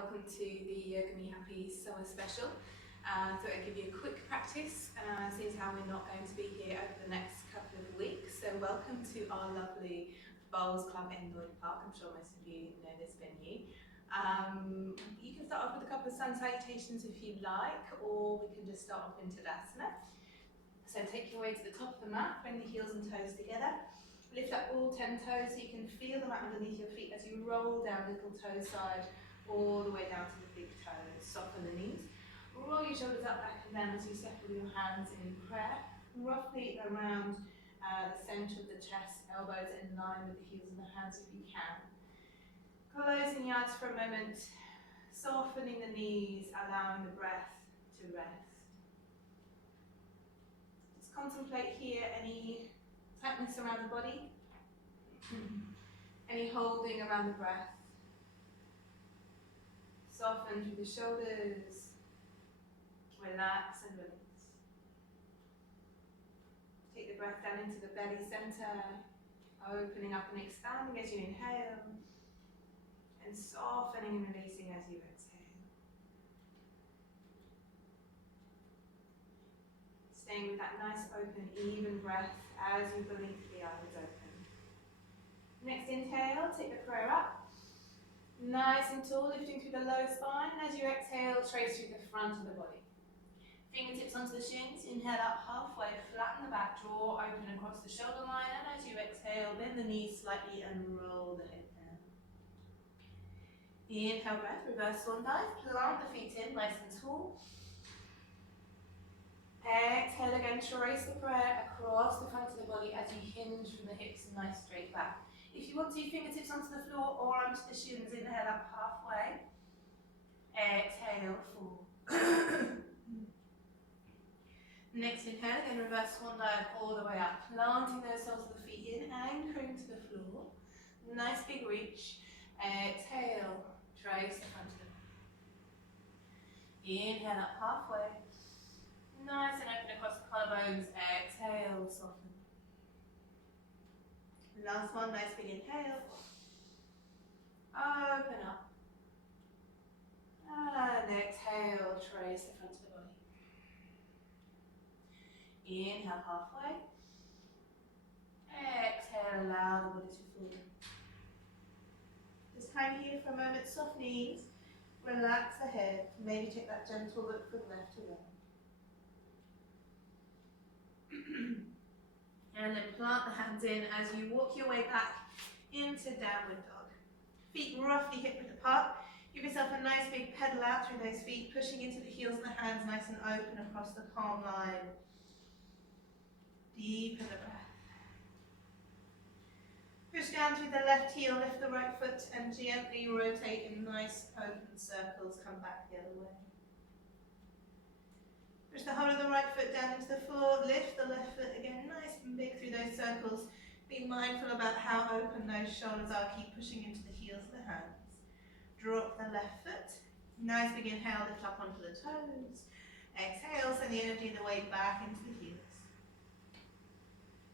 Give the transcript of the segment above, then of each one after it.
welcome to the Yoga Me Happy Summer Special. Thought I'd give you a quick practice, seeing as how we're not going to be here over the next couple of weeks. So welcome to our lovely Bowls Club in Lloyd Park. I'm sure most of you know this venue. You can start off with a couple of sun salutations if you like, or we can just start off in Tadasana. So take your way to the top of the mat, bring the heels and toes together. Lift up all 10 toes so you can feel them out underneath your feet as you roll down little toe side all the way down to the big toes. Soften the knees. Roll your shoulders up, back and down as you settle your hands in prayer. Roughly around the centre of the chest, elbows in line with the heels and the hands if you can. Closing your eyes for a moment, softening the knees, allowing the breath to rest. Just contemplate here any tightness around the body, any holding around the breath. Soften through the shoulders, relax and release. Take the breath down into the belly center, opening up and expanding as you inhale, and softening and releasing as you exhale. Staying with that nice open, even breath as you blink the eyes open. Next inhale, take the prayer up. Nice and tall, lifting through the low spine. As you exhale, trace through the front of the body. Fingertips onto the shins, inhale up halfway, flatten the back, draw open across the shoulder line, and as you exhale, bend the knees slightly and roll the head down. Inhale breath, reverse swan dive, plant the feet in, nice and tall. Exhale again, trace the prayer across the front of the body as you hinge from the hips, nice straight back. If you want to, fingertips onto the floor or onto the shins, inhale up halfway. Exhale, fall. Next inhale, again reverse swan dive all the way up, planting those soles of the feet in, anchoring to the floor. Nice big reach. Exhale, trace the front of the body. Inhale up halfway. Nice and open across the collarbones. Exhale, soften. Last one, nice big inhale. Open up. And exhale, trace the front of the body. Inhale halfway. Exhale, allow the body to fall. Just hang here for a moment, soft knees. Relax the head. Maybe take that gentle look from left to right. And then plant the hands in as you walk your way back into downward dog. Feet roughly hip width apart. Give yourself a nice big pedal out through those feet, pushing into the heels and the hands nice and open across the palm line. Deepen the breath. Push down through the left heel, lift the right foot and gently rotate in nice open circles. Come back the other way. Push the whole of the right foot down into the floor, lift the left foot again, nice and big through those circles. Be mindful about how open those shoulders are, keep pushing into the heels and the hands. Drop the left foot, nice big inhale, lift up onto the toes. Exhale, send the energy of the weight back into the heels.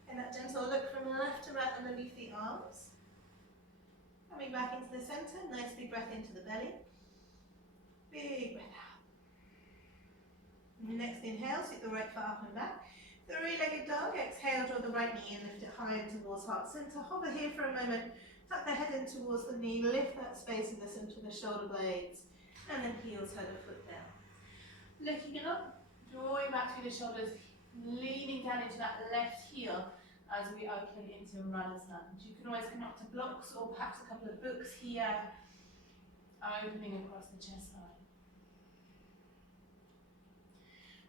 And that gentle look from left to right underneath the arms. Coming back into the center, nice big breath into the belly. Big breath out. Next inhale, sit the right foot up and back. Three-legged dog, exhale, draw the right knee and lift it high in towards heart center. Hover here for a moment, tuck the head in towards the knee, lift that space in the center of the shoulder blades, and then heel toe the foot down. Looking up, drawing back through the shoulders, leaning down into that left heel as we open into runner's lunge. You can always come up to blocks or perhaps a couple of books here, opening across the chest line.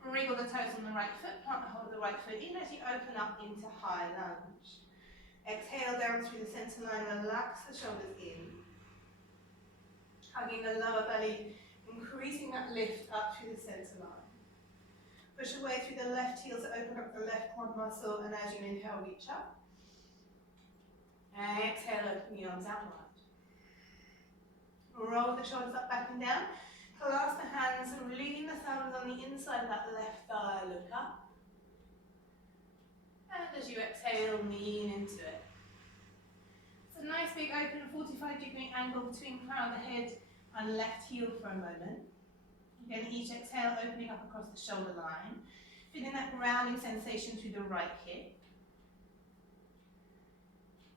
Wriggle the toes on the right foot, plant the whole of the right foot in as you open up into high lunge. Exhale down through the center line, relax the shoulders in. Hugging the lower belly, increasing that lift up through the center line. Push away through the left heel to open up the left quad muscle, and as you inhale, reach up. Exhale, open the arms out wide. Roll the shoulders up, back and down. Clasp the hands and lean the thumbs on the inside of that left thigh, look up. And as you exhale, lean into it. It's a nice big open 45-degree angle between crown of the head and left heel for a moment. Again, each exhale, opening up across the shoulder line. Feeling that grounding sensation through the right hip.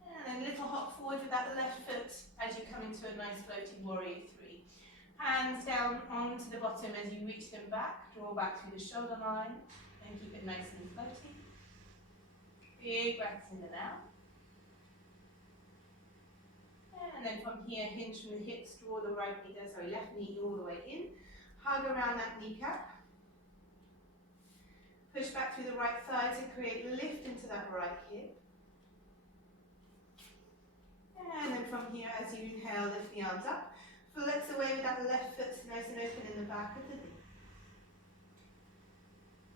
And then a little hop forward with that left foot as you come into a nice floaty warrior three. Hands down onto the bottom as you reach them back. Draw back through the shoulder line and keep it nice and floaty. Big breaths in and out. And then from here, hinge from the hips, draw the left knee all the way in. Hug around that kneecap. Push back through the right thigh to create lift into that right hip. And then from here, as you inhale, lift the arms up. Flex away with that left foot nice and open in the back of the knee.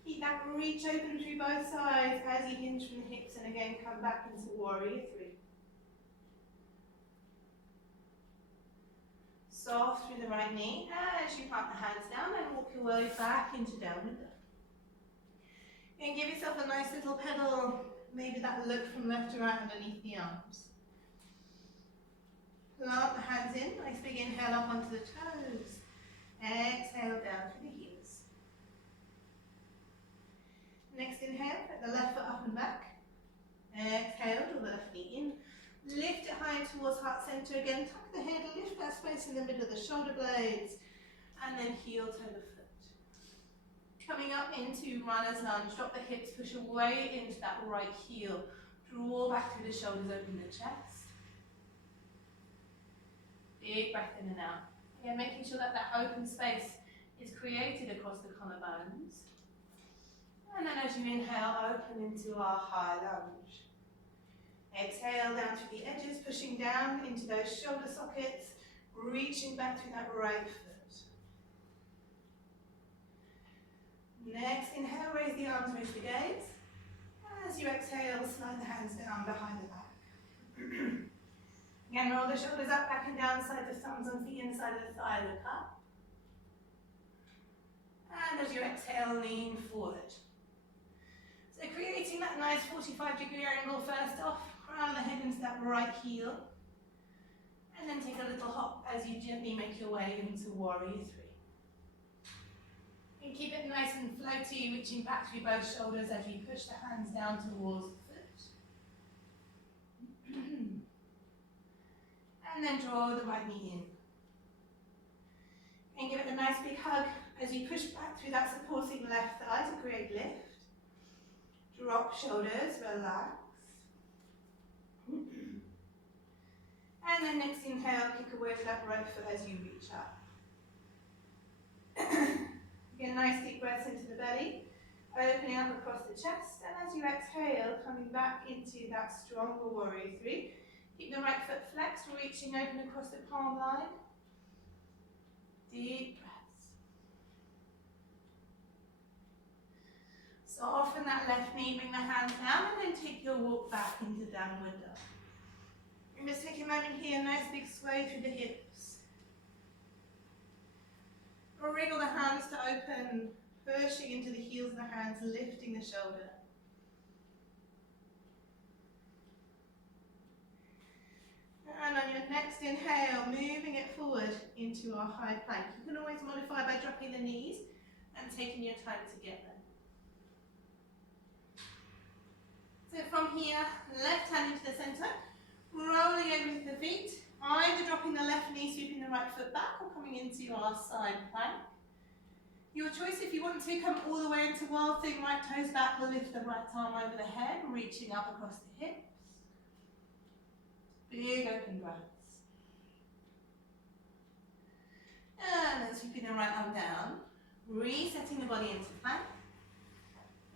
Keep that reach open through both sides as you hinge from the hips and again come back into warrior three. Soft through the right knee as you plant the hands down and walk your way back into downward dog. And give yourself a nice little pedal, maybe that look from left to right underneath the arms. Plant the hands in, nice big inhale up onto the toes. Exhale down through the heels. Next inhale, put the left foot up and back. Exhale, draw the left knee in. Lift it high towards heart center again. Tuck the head, lift that space in the middle of the shoulder blades. And then heel toe the foot. Coming up into runner's lunge, drop the hips, push away into that right heel. Draw back through the shoulders, open the chest. Big breath in and out. Again, making sure that that open space is created across the collarbones. And then as you inhale, open into our high lunge. Exhale down through the edges, pushing down into those shoulder sockets, reaching back through that right foot. Next, inhale, raise the arms, raise the gaze. As you exhale, slide the hands down behind the back. Again, roll the shoulders up, back and down, slide the thumbs onto the inside of the thigh, look up. And as you exhale, lean forward. So creating that nice 45-degree angle first off, crown the head into that right heel. And then take a little hop as you gently make your way into warrior three. And keep it nice and floaty, reaching back through both shoulders as you push the hands down towards the foot. And then draw the right knee in. And give it a nice big hug as you push back through that supporting left thigh to create lift. Drop shoulders, relax. And then next inhale, kick away with that right foot as you reach up. Again, nice deep breaths into the belly, opening up across the chest, and as you exhale, coming back into that stronger warrior three. Keep the right foot flexed, reaching open across the palm line. Deep breaths. Soften that left knee, bring the hands down, and then take your walk back into downward dog. And just take a moment here, nice big sway through the hips. Wriggle the hands to open, pushing into the heels of the hands, lifting the shoulder. And on your next inhale, moving it forward into our high plank. You can always modify by dropping the knees and taking your time to get there. So from here, left hand into the center, rolling over into the feet, either dropping the left knee, sweeping the right foot back, or coming into our side plank. Your choice if you want to come all the way into wild thing, right toes back, or lift the right arm over the head, reaching up across the hips. Big open breaths. And then sweeping the right arm down, resetting the body into plank.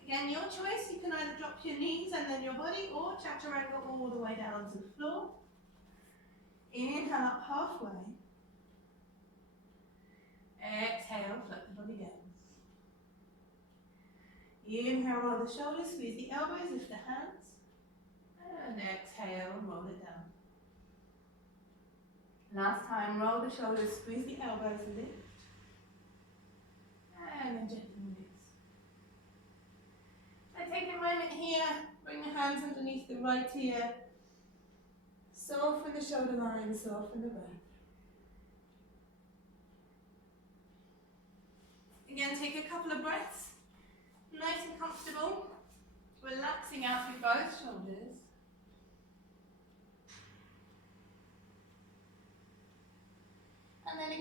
Again, your choice, you can either drop your knees and then your body, or chaturanga all the way down to the floor. Inhale up halfway. Exhale, float the body down. Inhale, roll the shoulders, squeeze the elbows, lift the hands. And exhale, roll it down. Last time, roll the shoulders, squeeze the elbows, lift. And then gently release. So take a moment here, bring the hands underneath the right ear. Soften the shoulder line, soften the back.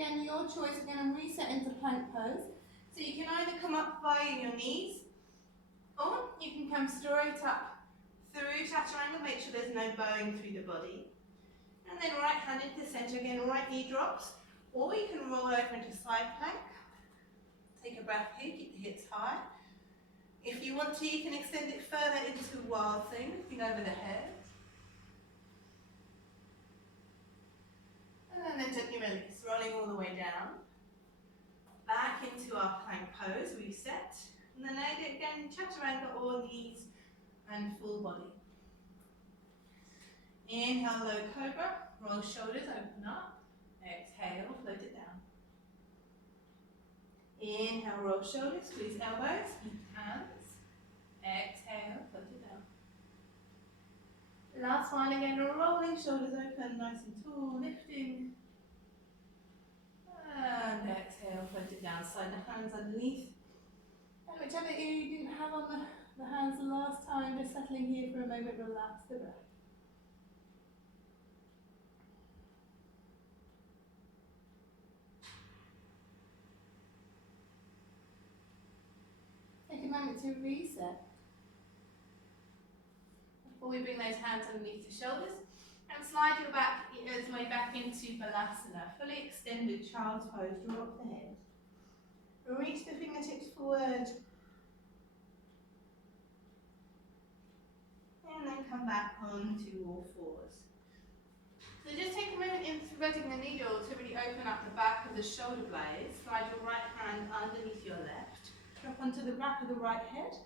again, your choice. We're going to reset into plank pose. So you can either come up via your knees, or you can come straight up through chaturanga. Make sure there's no bowing through the body. And then right hand into the center again, right knee drops. Or you can roll over into side plank. Take a breath here, keep the hips high. If you want to, you can extend it further into wild thing, lifting over the head. And then gently release, rolling all the way down. Back into our plank pose, reset. And then again, chaturanga or knees and full body. Inhale, low cobra, roll shoulders, open up. Exhale, float it down. Inhale, roll shoulders, squeeze elbows, lift hands. Exhale, float it down. Last one again, rolling shoulders open, nice and tall, lifting. And exhale, float it down, slide the hands underneath. And whichever ear you didn't have on the hands the last time, just settling here for a moment, relax the breath. Take a moment to reset. Before we bring those hands underneath the shoulders, and slide your way back into Balasana, fully extended child's pose, drop the head. Reach the fingertips forward. And then come back onto all fours. So just take a moment in threading the needle to really open up the back of the shoulder blades. Slide your right hand underneath your left. Drop onto the back of the right head,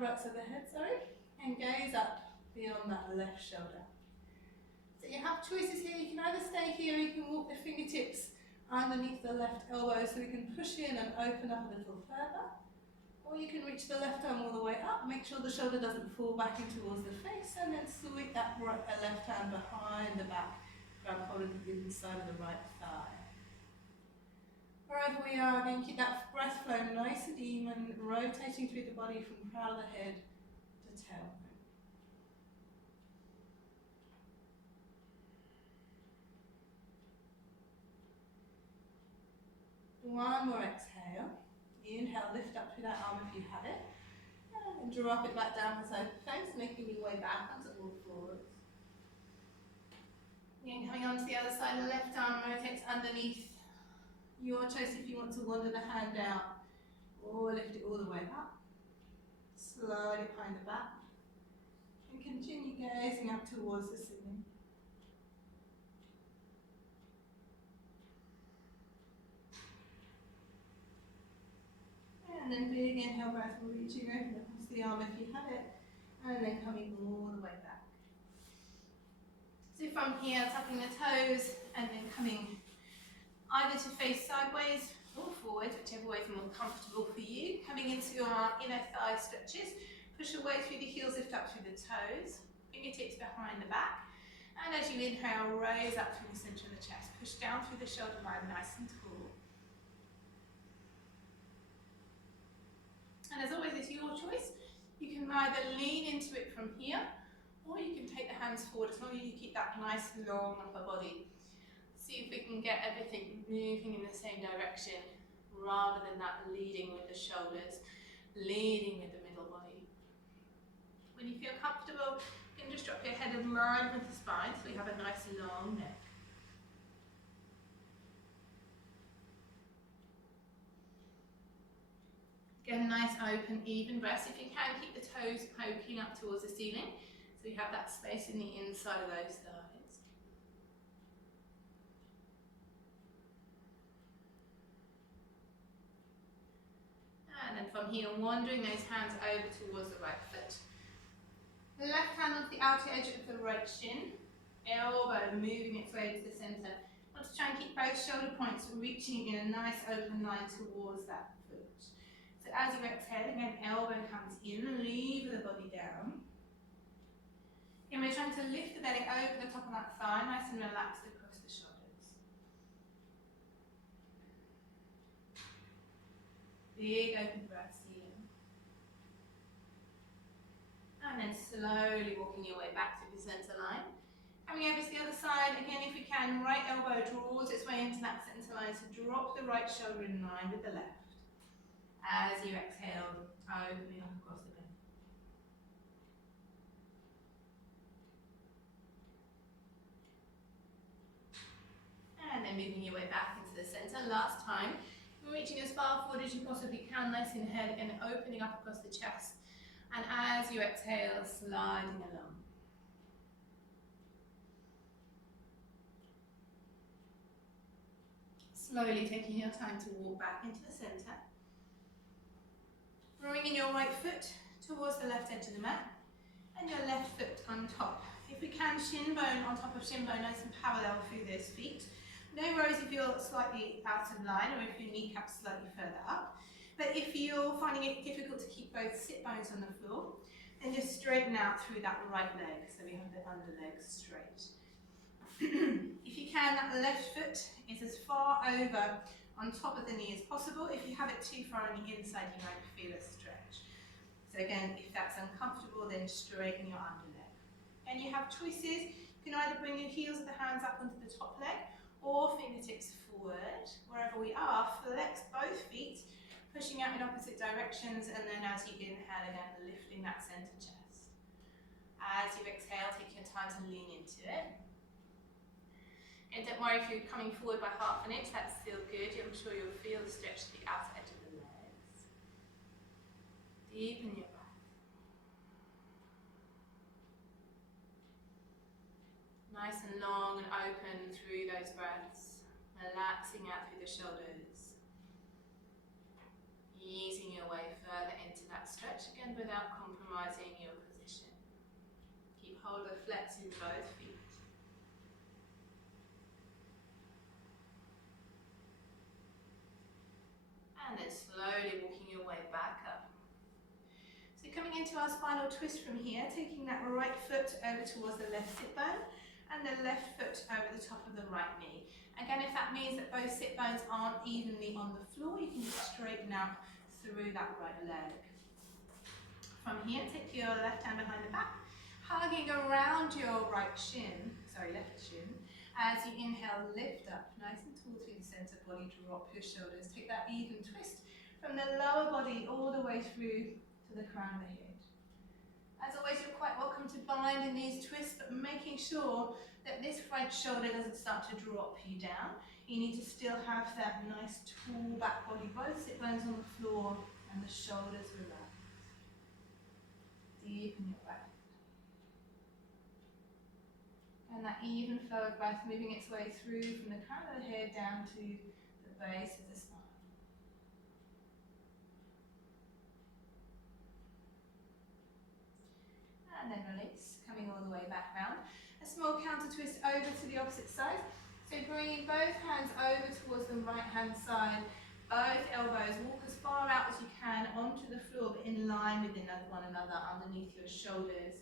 right side of the head, and gaze up beyond that left shoulder. So you have choices here. You can either stay here, or you can walk the fingertips underneath the left elbow so we can push in and open up a little further. Or you can reach the left arm all the way up, make sure the shoulder doesn't fall back in towards the face, and then sweep that left hand behind the back, grab hold of the inside of the right thigh. Wherever we are, again, keep that breath flow nice and even, rotating through the body from crown of the head to tailbone. One more exhale. Inhale, lift up through that arm if you have it. And drop it back down beside the face, making your way back onto all fours. Again, coming onto the other side, the left arm rotates underneath. Your choice if you want to wander the hand out or lift it all the way up. Slide it behind the back. And continue gazing up towards the ceiling. And then big inhale breath, reaching open across the arm if you have it, and then coming all the way back. So from here, tucking the toes, and then coming either to face sideways or forward, whichever way is more comfortable for you. Coming into our inner thigh stretches, push your way through the heels, lift up through the toes, fingertips behind the back, and as you inhale, raise up through the center of the chest, push down through the shoulder line, nice and tall. And as always, it's your choice. You can either lean into it from here, or you can take the hands forward, as long as you keep that nice long upper body. See if we can get everything moving in the same direction, rather than that leading with the shoulders, leading with the middle body. When you feel comfortable, you can just drop your head in line with the spine, so we have a nice long neck. Get a nice open, even breath. If you can, keep the toes poking up towards the ceiling, so we have that space in the inside of those thighs. And then from here, wandering those hands over towards the right foot. The left hand onto the outer edge of the right shin, elbow moving its way to the center. Want to try and keep both shoulder points reaching in a nice open line towards that foot. So as you exhale, again, elbow comes in, leave the body down. And we're trying to lift the belly over the top of that thigh, nice and relaxed across the shoulders. Big open breaths here. And then slowly walking your way back to the center line. Coming over to the other side, again if we can, right elbow draws its way into that centre line, so drop the right shoulder in line with the left. As you exhale, opening up across the belly. And then moving your way back into the centre. Last time, reaching as far forward as you possibly can, nice inhale, and opening up across the chest. And as you exhale, sliding along. Slowly taking your time to walk back into the centre. Bringing your right foot towards the left edge of the mat, and your left foot on top. If we can, shin bone on top of shin bone, nice and parallel through those feet. No worries if you're slightly out of line or if your kneecap's slightly further up. But if you're finding it difficult to keep both sit bones on the floor, then just straighten out through that right leg, so we have the under leg straight. If you can, that left foot is as far over on top of the knee as possible. If you have it too far on the inside, you might feel a stretch. So again, if that's uncomfortable, then straighten your under leg. And you have choices. You can either bring your heels of the hands up onto the top leg, or fingertips forward. Wherever we are, flex both feet, pushing out in opposite directions, and then as you inhale again, lifting that center chest. As you exhale, take your time to lean into it. And don't worry if you're coming forward by half an inch, that's still good. I'm sure you'll feel the stretch to the outer edge of the legs. Deepen your breath. Nice and long and open through those breaths. Relaxing out through the shoulders. Easing your way further into that stretch again without compromising your position. Keep hold of flex in both feet. And then slowly walking your way back up. So coming into our spinal twist from here, taking that right foot over towards the left sit bone and the left foot over the top of the right knee. Again, if that means that both sit bones aren't evenly on the floor, you can just straighten out through that right leg. From here, take your left hand behind the back, hugging around your left shin. As you inhale, lift up, nice and tall through the center body, drop your shoulders. Take that even twist from the lower body all the way through to the crown of the head. As always, you're quite welcome to bind in these twists, but making sure that this front shoulder doesn't start to drop you down. You need to still have that nice tall back body, both sit bones on the floor and the shoulders relaxed. Deepen your breath. And that even flow of breath moving its way through from the crown of the head down to the base of the spine. And then release, coming all the way back round. A small counter twist over to the opposite side. So bringing both hands over towards the right hand side. Both elbows walk as far out as you can onto the floor, but in line with one another underneath your shoulders.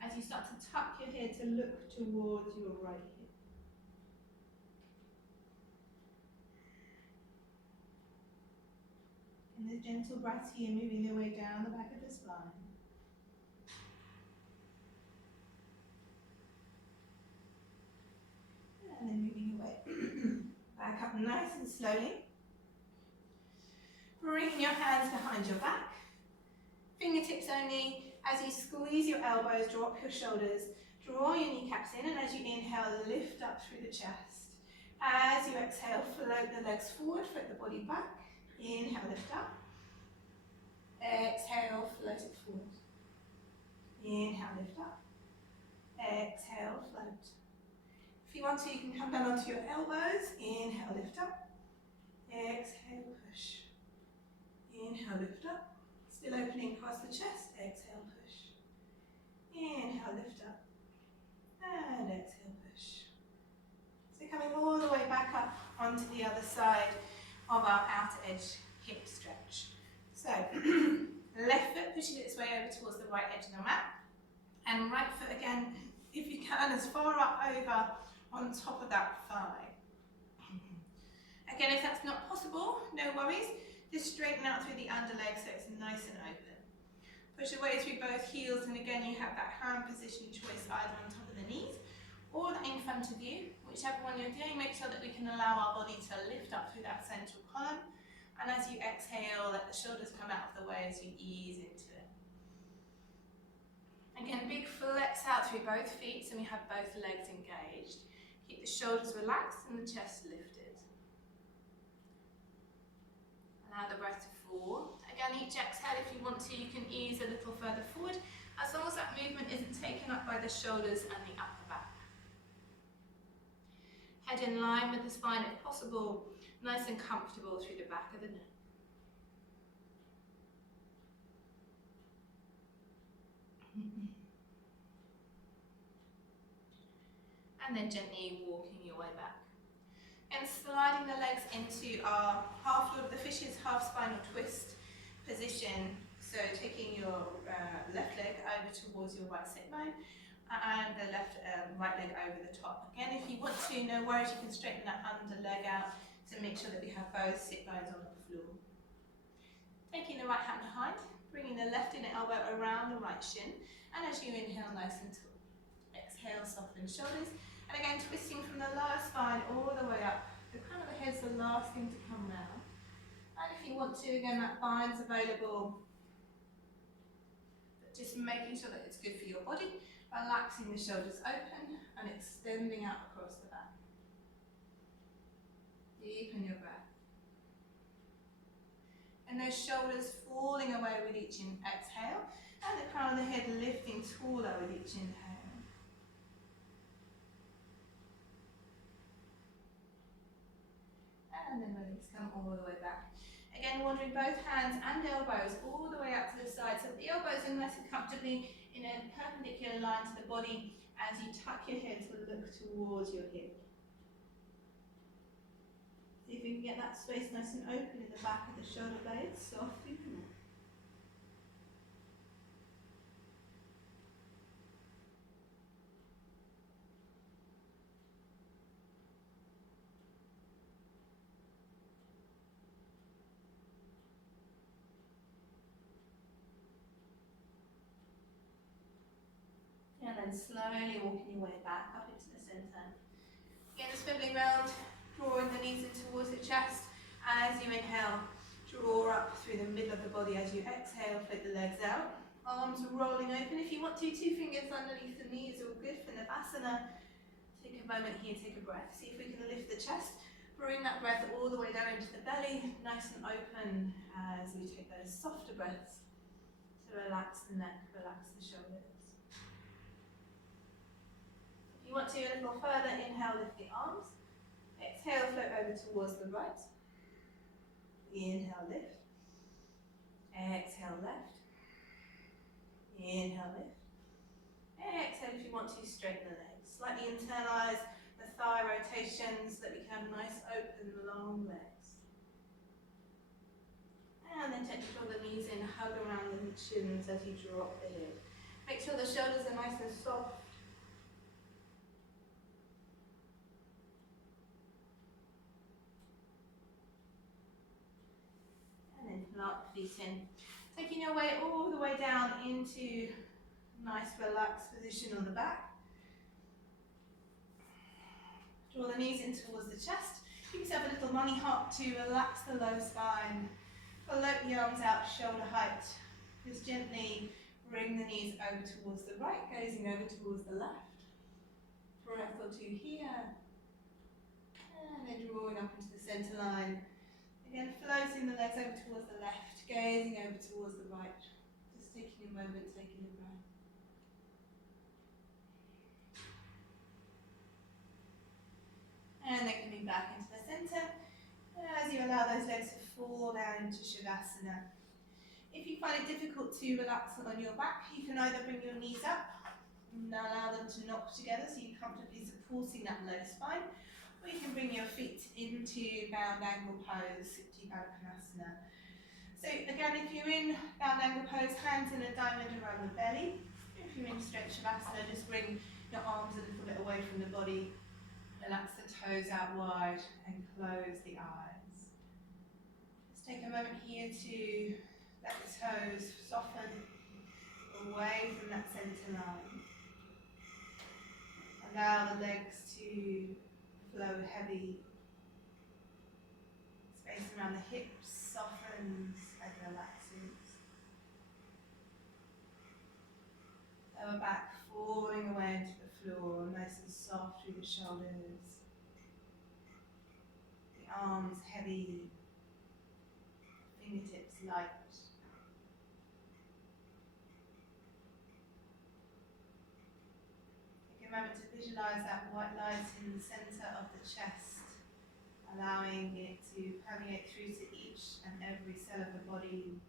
As you start to tuck your head to look towards your right hip. And the gentle breaths here moving their way down the back of the spine. And then moving your way back up nice and slowly. Bringing your hands behind your back. Fingertips only. As you squeeze your elbows, drop your shoulders, draw your kneecaps in, and as you inhale, lift up through the chest. As you exhale, float the legs forward, float the body back. Inhale, lift up. Exhale, float it forward. Inhale, lift up. Exhale, float. If you want to, you can come down onto your elbows. Inhale, lift up. Exhale, push. Inhale, lift up. Still opening across the chest. Exhale, push. Inhale, lift up. And exhale, push. So coming all the way back up onto the other side of our outer edge hip stretch. So left foot pushes its way over towards the right edge of the mat. And right foot again, if you can, as far up over on top of that thigh. Again, if that's not possible, no worries. Just straighten out through the underleg so it's nice and open. Push your way through both heels, and again you have that hand position choice either on top of the knees or in front of you, whichever one you're doing. Make sure that we can allow our body to lift up through that central column. And as you exhale, let the shoulders come out of the way as you ease into it. Again, big flex out through both feet, so we have both legs engaged. Keep the shoulders relaxed and the chest lifted. Allow the breath to fall. Again, each exhale, if you want to, you can ease a little further forward, as long as that movement isn't taken up by the shoulders and the upper back. Head in line with the spine if possible, nice and comfortable through the back of the neck. And then gently walking your way back. And sliding the legs into our half Lord of the Fishes, half spinal twist position. So taking your left leg over towards your right sit bone and the right leg over the top. Again, if you want to, no worries, you can straighten that under leg out to make sure that we have both sit bones on the floor. Taking the right hand behind, bringing the left inner elbow around the right shin, and as you inhale, nice and tall. Exhale, soften shoulders, and again, twisting from the lower spine all the way up. The crown of the head is the last thing to come round. And if you want to, again, that bind's available. But just making sure that it's good for your body, relaxing the shoulders open and extending out across the back. Deepen your breath. And those shoulders falling away with each exhale, and the crown of the head lifting taller with each inhale. And then release, come all the way back. Again, wandering both hands and elbows all the way up to the side, so the elbows are nice and comfortably in a perpendicular line to the body as you tuck your head to look towards your hip. See if you can get that space nice and open in the back of the shoulder blades, soft through the neck. And then slowly walking your way back up into the centre. Again, spinning round, drawing the knees in towards the chest. As you inhale, draw up through the middle of the body. As you exhale, float the legs out. Arms rolling open. If you want to, 2 fingers underneath the knees, all good for Navasana. Take a moment here, take a breath. See if we can lift the chest. Bring that breath all the way down into the belly, nice and open as we take those softer breaths to relax the neck, relax the shoulders. If you want to, a little further, inhale, lift the arms. Exhale, float over towards the right. Inhale, lift. Exhale, left. Inhale, lift. Exhale, if you want to, straighten the legs. Slightly internalize the thigh rotations so that we can have nice, open, long legs. And then gently draw the knees in, hug around the shins as you drop the head. Make sure the shoulders are nice and soft. Plant the feet in. Taking your way all the way down into nice relaxed position on the back. Draw the knees in towards the chest. Give yourself a little money hop to relax the low spine. Float the arms out shoulder height. Just gently bring the knees over towards the right, gazing over towards the left. Breath or two here. And then drawing up into the centre line. Again, floating the legs over towards the left, gazing over towards the right. Just taking a moment, taking a breath. And then coming back into the centre, as you allow those legs to fall down into Shavasana. If you find it difficult to relax on your back, you can either bring your knees up and allow them to knock together so you're comfortably supporting that low spine, or you can bring your feet into bound angle pose, Supti Baddha Konasana. So again, if you're in bound angle pose, hands in a diamond around the belly. If you're in straight Shavasana, just bring your arms a little bit away from the body. Relax the toes out wide and close the eyes. Just take a moment here to let the toes soften away from that centre line. Allow the legs to flow heavy. Space around the hips softens and relaxes. Lower back falling away into the floor, nice and soft through the shoulders. The arms heavy, fingertips light. Take a moment to visualize that white light in the center of the chest, allowing it to permeate through to each and every cell of the body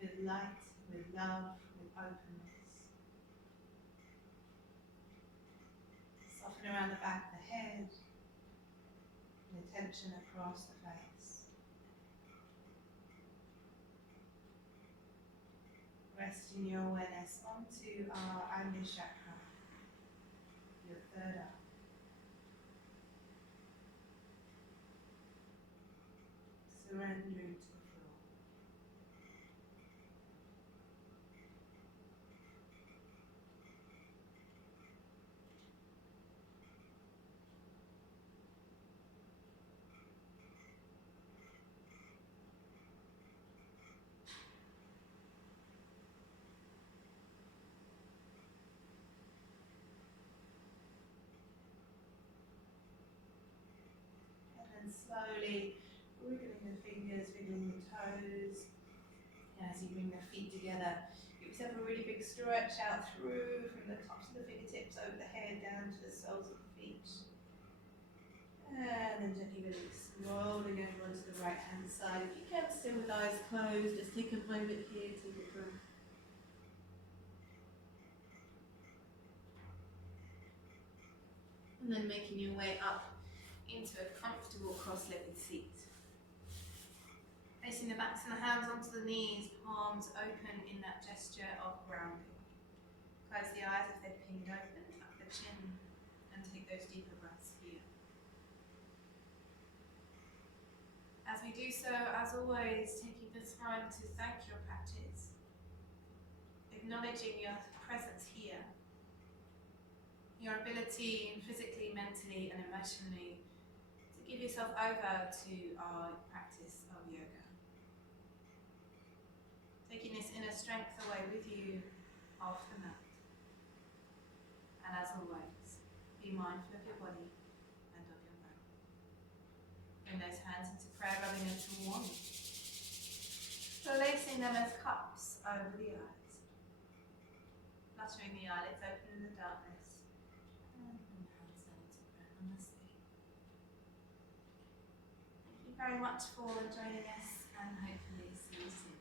with light, with love, with openness. Soften around the back of the head, the tension across the face. Resting your awareness onto our Ajna chakra, your third eye. Surrendering to the floor. And then slowly wiggling the fingers, wiggling the toes. As you bring the feet together, give yourself a really big stretch out through from the tops of the fingertips over the head down to the soles of the feet. And then gently release, rolling over onto the right hand side. If you can, still with eyes closed, just take a moment here, take a breath. And then making your way up into a comfortable cross-legged seat. Placing the backs of the hands onto the knees, palms open in that gesture of grounding. Close the eyes if they're pinned open, tuck the chin, and take those deeper breaths here. As we do so, as always, taking this time to thank your practice, acknowledging your presence here, your ability physically, mentally, and emotionally to give yourself over to our practice of yoga. Taking this inner strength away with you off the mat. And as always, be mindful of your body and of your breath. Bring those hands into prayer, rubbing them to warmth. Placing them as cups over the eyes. Fluttering the eyelids open in the darkness. And hands down into prayer. Namaste. Thank you very much for joining us, and hopefully see you soon.